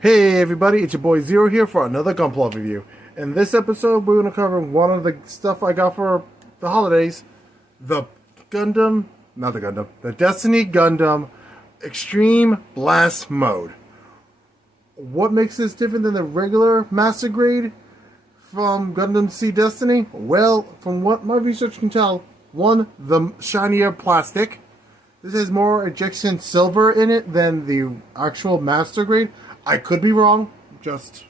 Hey everybody, it's your boy Zero here for another Gunpla review. In this episode, we're going to cover one of the stuff I got for the holidays. The Destiny Gundam Extreme Blast Mode. What makes this different than the regular Master Grade from Gundam Seed Destiny? Well, from what my research can tell, one, the shinier plastic. This has more ejection silver in it than the actual Master Grade. I could be wrong, just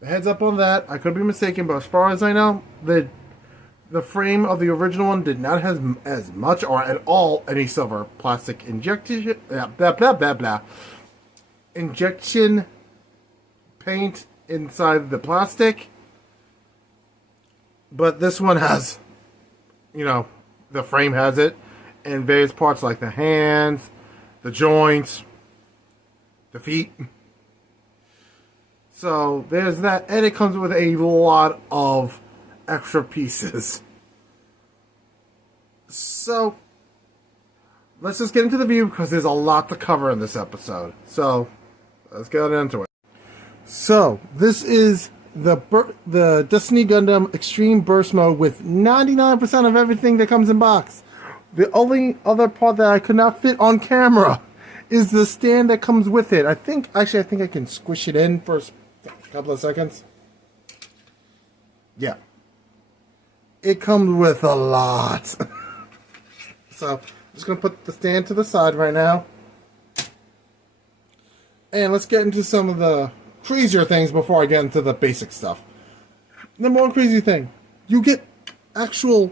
a heads up on that. I could be mistaken, but as far as I know, the frame of the original one did not have as much or at all any silver plastic injection injection paint inside the plastic. But this one has, the frame has it in various parts like the hands, the joints, the feet. So there's that, and it comes with a lot of extra pieces. So let's just get into the view because there's a lot to cover in this episode. So let's get into it. So this is the Destiny Gundam Extreme Burst Mode with 99% of everything that comes in box. The only other part that I could not fit on camera is the stand that comes with it. I think I can squish it in for a couple of seconds. Yeah. It comes with a lot. So, I'm just going to put the stand to the side right now. And let's get into some of the crazier things before I get into the basic stuff. Number one crazy thing. You get actual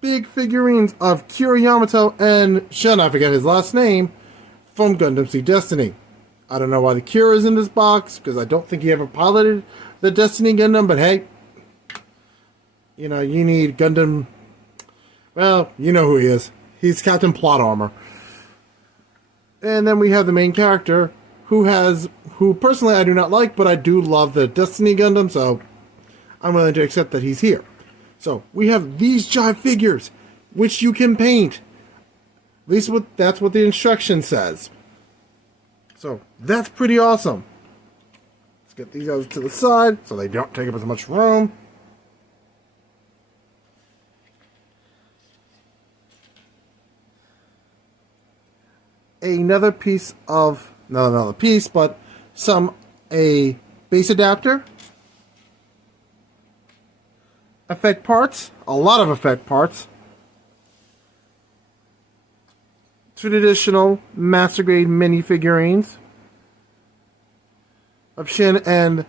big figurines of Kira Yamato and Shun, I forget his last name, from Gundam Seed Destiny. I don't know why the Kira is in this box, because I don't think he ever piloted the Destiny Gundam, but hey, you need Gundam, well, you know who he is. He's Captain Plot Armor. And then we have the main character, who personally I do not like, but I do love the Destiny Gundam, so I'm willing to accept that he's here. So, we have these Jive figures, which you can paint. At least that's what the instruction says. So, that's pretty awesome. Let's get these guys to the side so they don't take up as much room. Another piece of, not another piece, but a base adapter. Effect parts, a lot of effect parts. Traditional Master Grade mini figurines of Shin and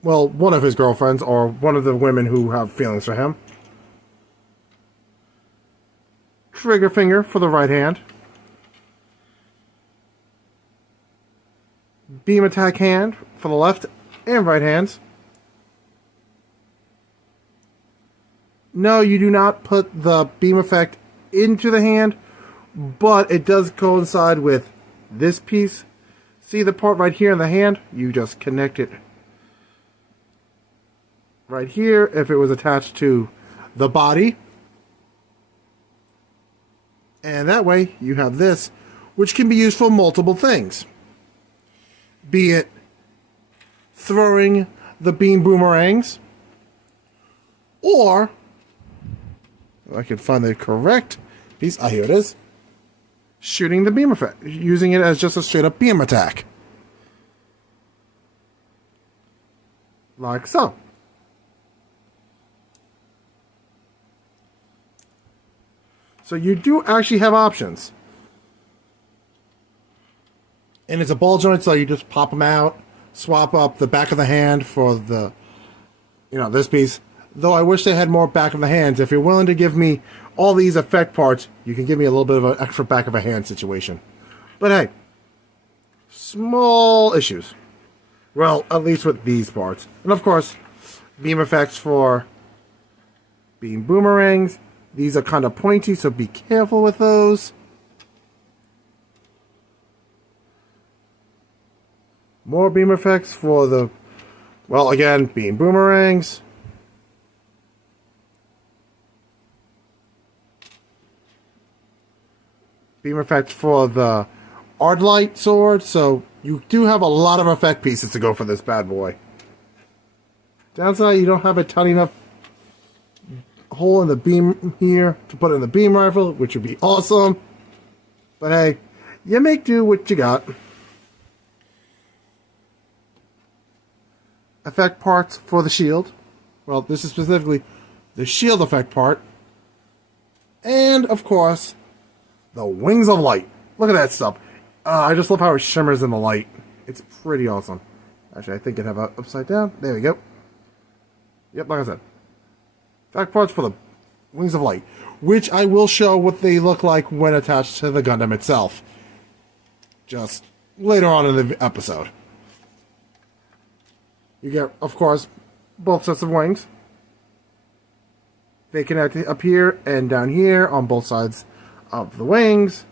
one of his girlfriends, or one of the women who have feelings for him. Trigger finger for the right hand. Beam attack hand for the left and right hands. No, you do not put the beam effect into the hand, but it does coincide with this piece. See the part right here in the hand? You just connect it right here if it was attached to the body. And that way you have this, which can be used for multiple things. Be it throwing the beam boomerangs, or if I can find the correct piece. Ah, here it is. Shooting the beam effect, using it as just a straight up beam attack. Like so. So you do actually have options. And it's a ball joint, so you just pop them out, swap up the back of the hand for the, this piece. Though I wish they had more back of the hands. If you're willing to give me all these effect parts, you can give me a little bit of an extra back of a hand situation. But hey, small issues. Well, at least with these parts. And of course, beam effects for beam boomerangs. These are kind of pointy, so be careful with those. More beam effects for the, again, beam boomerangs. Beam effects for the Ardlight sword, so You do have a lot of effect pieces to go for this bad boy. Downside, you don't have a tiny enough hole in the beam here to put in the beam rifle, which would be awesome. But hey, you make do what you got. Effect parts for the shield. Well, this is specifically the shield effect part. And, of course, the wings of light. Look at that stuff. I just love how it shimmers in the light. It's pretty awesome. Actually, I think I'd have it upside down. There we go. Yep, like I said. Effect parts for the wings of light. Which I will show what they look like when attached to the Gundam itself. Just later on in the episode. You get, of course, both sets of wings. They connect up here and down here on both sides of the wings.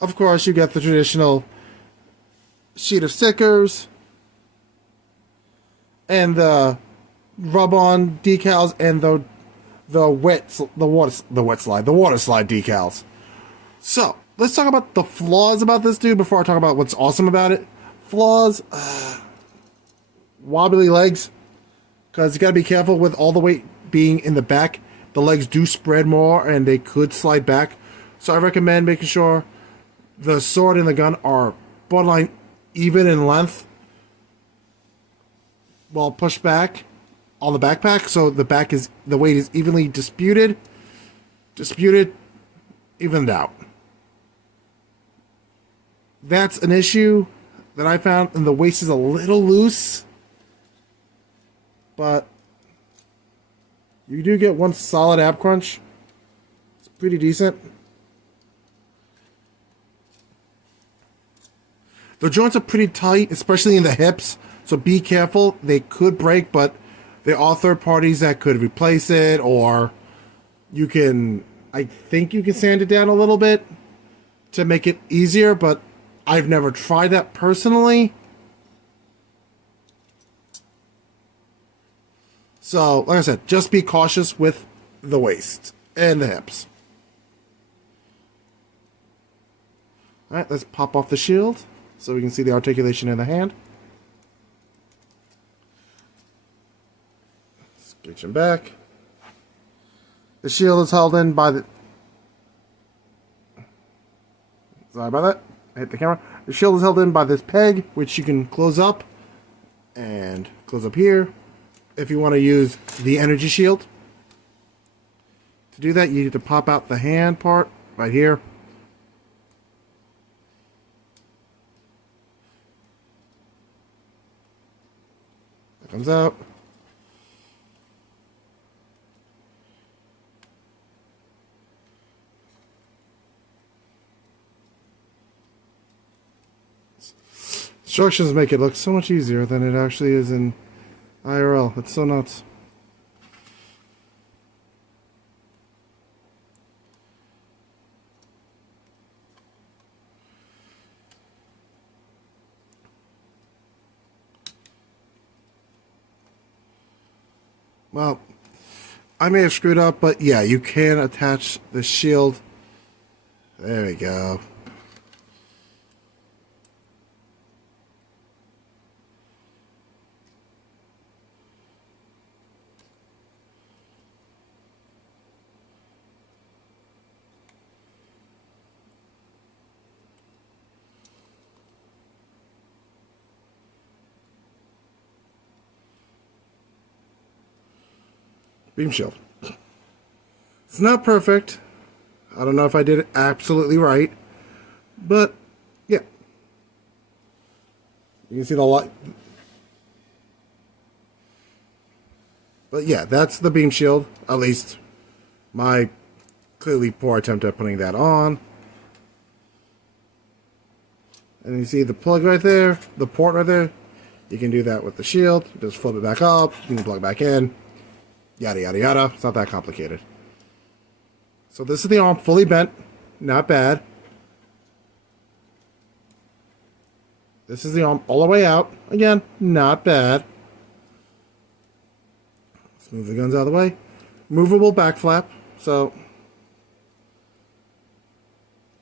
Of course, you get the traditional sheet of stickers and the rub-on decals and the water slide decals. So let's talk about the flaws about this dude before I talk about what's awesome about it. Flaws, wobbly legs, because you gotta be careful with all the weight being in the back. The legs do spread more and they could slide back. So I recommend making sure the sword and the gun are borderline even in length while pushed back on the backpack, so the weight is evenly evened out. That's an issue that I found, and the waist is a little loose, but you do get one solid ab crunch. It's pretty decent. The joints are pretty tight, especially in the hips, so be careful. They could break, but there are third parties that could replace it, or you can, I think you can sand it down a little bit to make it easier, but I've never tried that personally. So, like I said, just be cautious with the waist and the hips. Alright, let's pop off the shield so we can see the articulation in the hand. Scooch him back. The shield is held in by the... Sorry about that. I hit the camera. The shield is held in by this peg, which you can close up and close up here if you want to use the energy shield. To do that, you need to pop out the hand part right here. That comes out. Instructions make it look so much easier than it actually is in IRL. It's so nuts. Well, I may have screwed up, but yeah, you can attach the shield. There we go. Beam shield. It's not perfect. I don't know if I did it absolutely right, but yeah. You can see the light. But yeah, that's the beam shield. At least my clearly poor attempt at putting that on. And you see the plug right there, the port right there. You can do that with the shield. Just flip it back up. You can plug it back in. Yada, yada, yada. It's not that complicated. So this is the arm fully bent. Not bad. This is the arm all the way out. Again, not bad. Let's move the guns out of the way. Movable back flap. So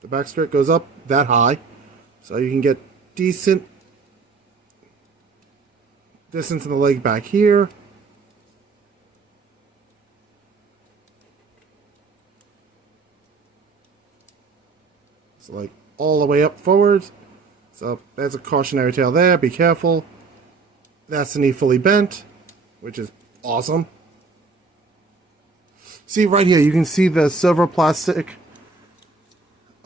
The back strip goes up that high, so you can get decent distance in the leg back here. It's like all the way up forwards. So there's a cautionary tale there. Be careful. That's the knee fully bent, which is awesome. See right here, you can see the silver plastic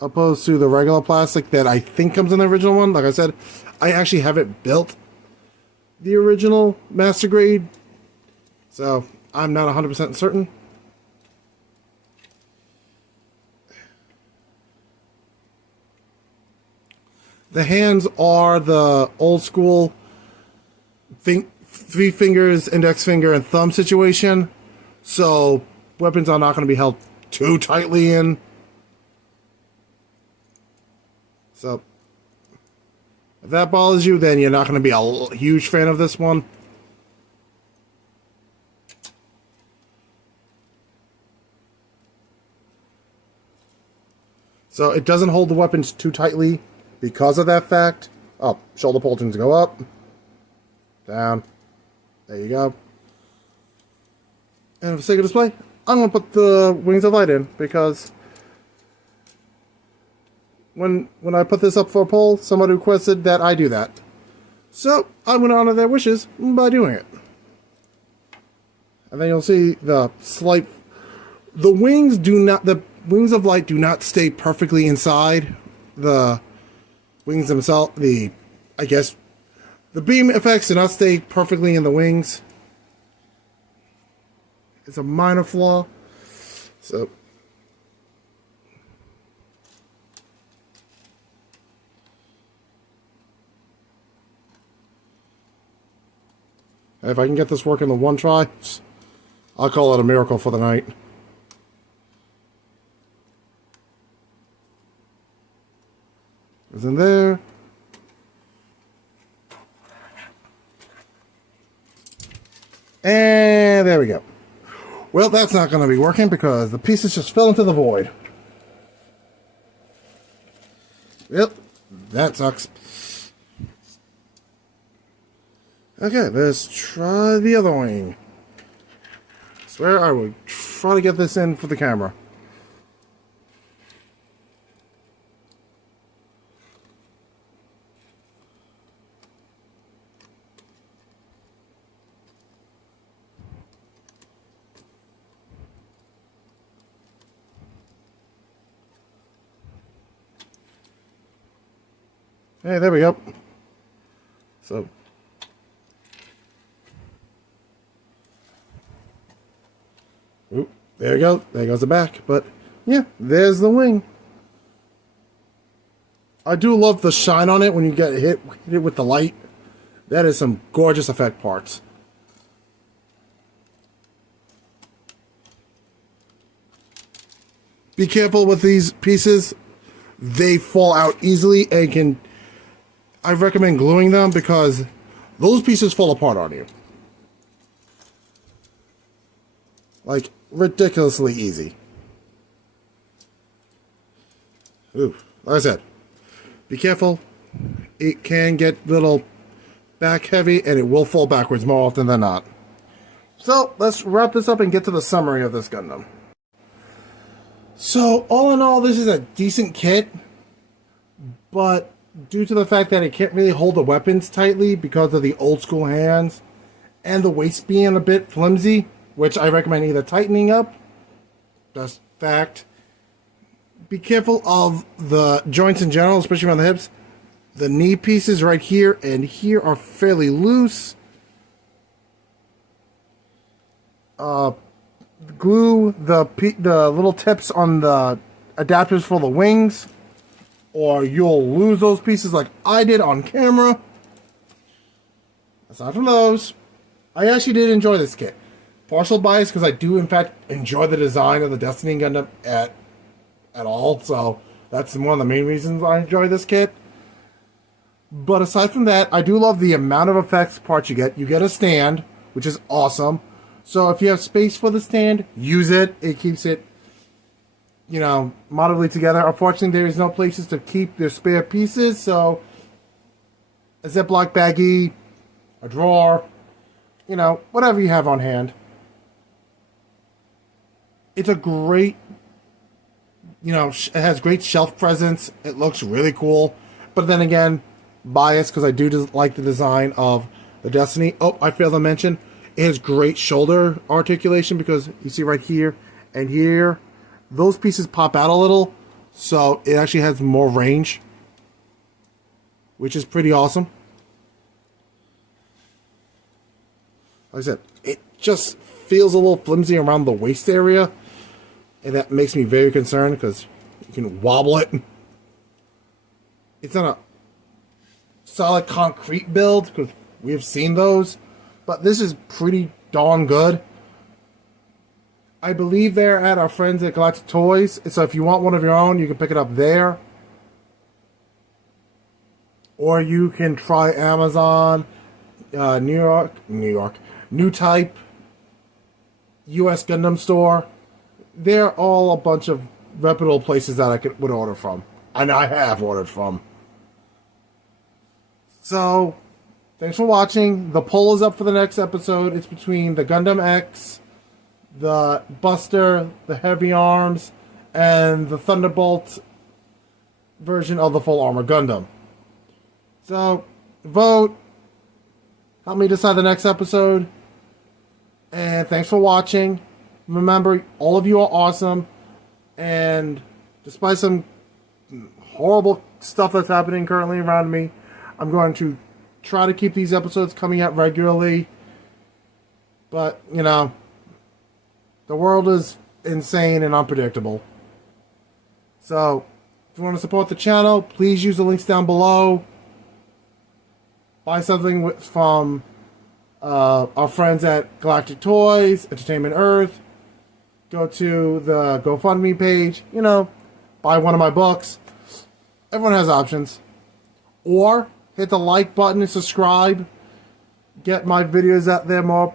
opposed to the regular plastic that I think comes in the original one. Like I said, I actually haven't built the original Master Grade, so I'm not 100% certain. The hands are the old school three fingers, index finger, and thumb situation, so weapons are not going to be held too tightly in. So if that bothers you, then you're not going to be a huge fan of this one. So it doesn't hold the weapons too tightly because of that fact. Oh, shoulder pauldrons go up, down. There you go. And for the sake of display, I'm going to put the Wings of Light in because when I put this up for a poll, somebody requested that I do that. So I'm going to honor their wishes by doing it. And then you'll see the slight... The wings of light do not stay perfectly inside the wings themselves. I guess the beam effects do not stay perfectly in the wings. It's a minor flaw. So if I can get this working in one try, I'll call it a miracle for the night. Is in there. And there we go. Well, that's not going to be working because the pieces just fell into the void. Yep, that sucks. Okay, let's try the other wing. I swear I will try to get this in for the camera. Hey, there we go. So, oop, there we go. There goes the back. But, yeah, there's the wing. I do love the shine on it when you get hit with the light. That is some gorgeous effect parts. Be careful with these pieces. They fall out easily and I recommend gluing them because those pieces fall apart on you. Like, ridiculously easy. Ooh, like I said, be careful. It can get a little back heavy and it will fall backwards more often than not. So, let's wrap this up and get to the summary of this Gundam. So, all in all, this is a decent kit, but due to the fact that it can't really hold the weapons tightly because of the old school hands and the waist being a bit flimsy, which I recommend either tightening up, just fact. Be careful of the joints in general, especially around the hips. The knee pieces right here and here are fairly loose. Glue the little tips on the adapters for the wings, or you'll lose those pieces like I did on camera. Aside from those, I actually did enjoy this kit. Partial bias because I do in fact enjoy the design of the Destiny Gundam at all, so that's one of the main reasons I enjoy this kit. But aside from that, I do love the amount of effects parts you get. You get a stand, which is awesome. So if you have space for the stand, use it. It keeps it moderately together. Unfortunately, there is no places to keep their spare pieces, so a Ziploc baggie, a drawer, whatever you have on hand. It's a great, it has great shelf presence. It looks really cool. But then again, biased because I do like the design of the Destiny. Oh, I failed to mention, it has great shoulder articulation because you see right here and here, those pieces pop out a little. So it actually has more range, which is pretty awesome. Like I said, it just feels a little flimsy around the waist area. And that makes me very concerned because you can wobble it. It's not a solid concrete build because we have seen those. But this is pretty darn good. I believe they're at our friends at Galactic Toys. So if you want one of your own, you can pick it up there. Or you can try Amazon, New York, New Type, US Gundam Store. They're all a bunch of reputable places that I would order from. And I have ordered from. So, thanks for watching. The poll is up for the next episode. It's between the Gundam X, the Buster, the Heavy Arms, and the Thunderbolt version of the Full Armor Gundam. So, vote. Help me decide the next episode. And thanks for watching. Remember, all of you are awesome. And despite some horrible stuff that's happening currently around me, I'm going to try to keep these episodes coming out regularly. But, the world is insane and unpredictable. So, if you want to support the channel, please use the links down below. Buy something from our friends at Galactic Toys, Entertainment Earth. Go to the GoFundMe page. Buy one of my books. Everyone has options. Or hit the like button and subscribe. Get my videos out there more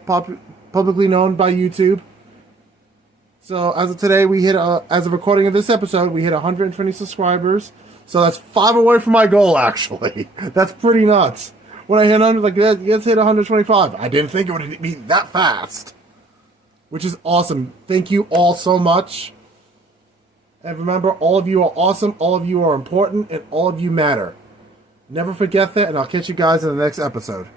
publicly known by YouTube. So as of today, as of recording of this episode, we hit 120 subscribers. So that's 5 away from my goal, actually. That's pretty nuts. When I hit 100, let's hit 125. I didn't think it would be that fast. Which is awesome. Thank you all so much. And remember, all of you are awesome, all of you are important, and all of you matter. Never forget that, and I'll catch you guys in the next episode.